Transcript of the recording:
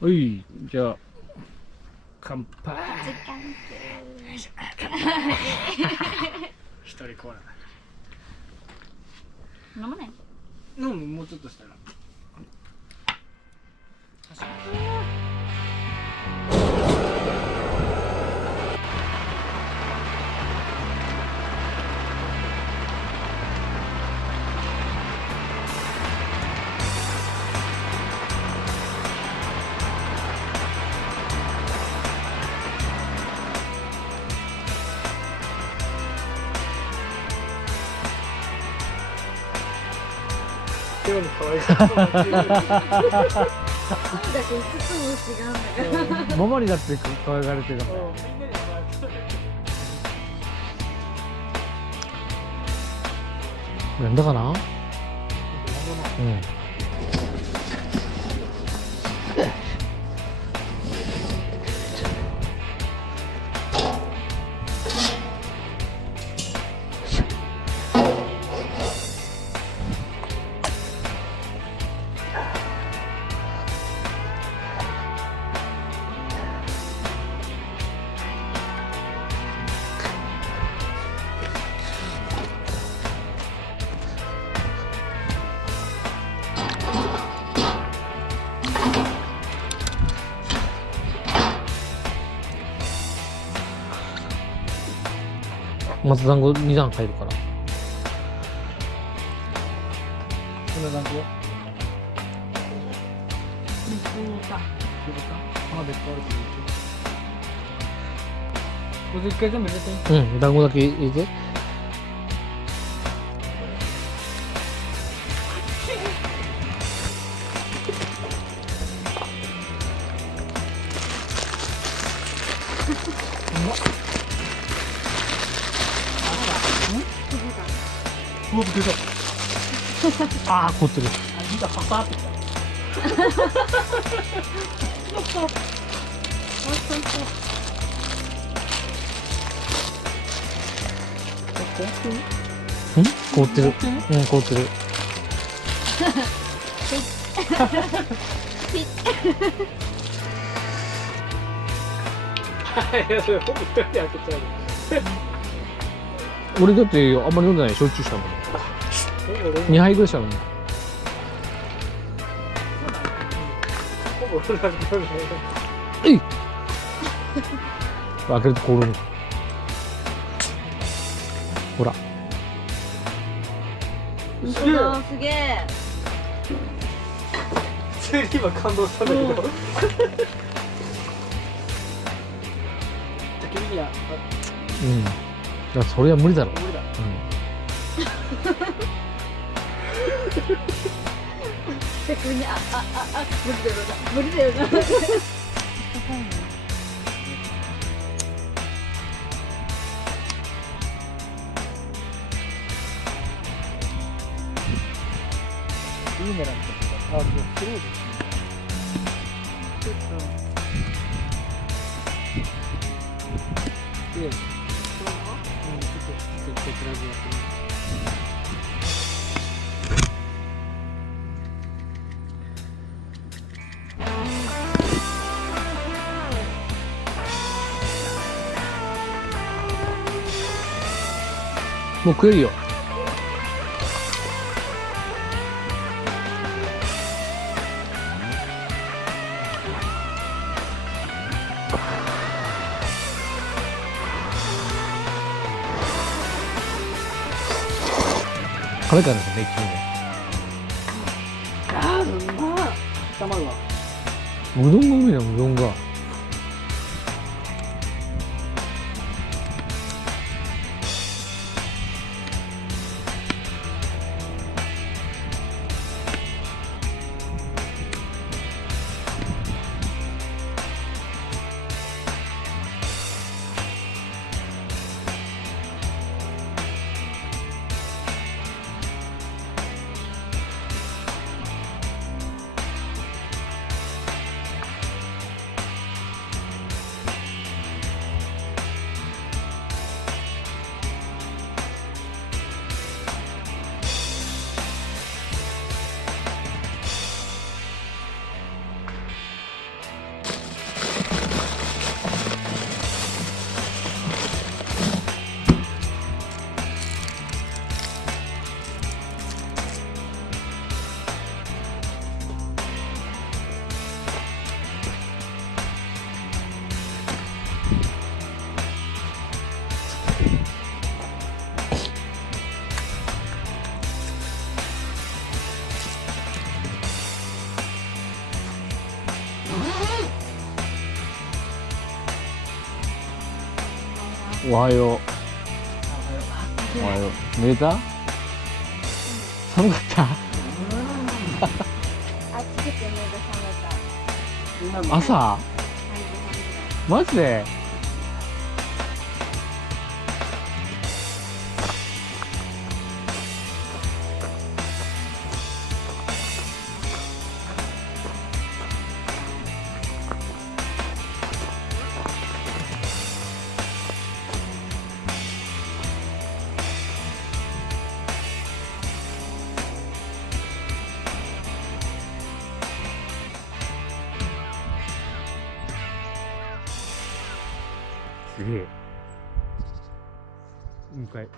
はい、じゃあ乾杯。一人コーラ。飲まない？飲む、もうちょっとしたら。かわいそう。だけ5つも違うんだから。ママにだって可愛がられてるから。なんだかな？うん。松団子2段入るから。こんな団子一回全部入れて。うん、団子だけ入れて。うわ、びっくりした。ああ、凍ってる。あ、パサってきた。うん、凍ってる。うん、凍ってる。俺だってあんまり飲んでない、焼酎したもん。2杯ぐらいしたのに。えい開けると凍るの。ほら。すげえ。すげえ。普通に今感動したんだけど。焚き火や。うん。だからそれは無理だろ。無理だ。逆に無理だよな。いいねなんて。あ、もうスローですね。ちょっと。で、うん、ちょっと比べやってみる。もう食えるよ。辛いからですね、ああ、うまっ。卵は。うどんがうめえな、うどんが。おはよう。あおはよう。寝た？寒かった暑くて目が覚めた。朝？ 3時マジで？すげえ。向かい。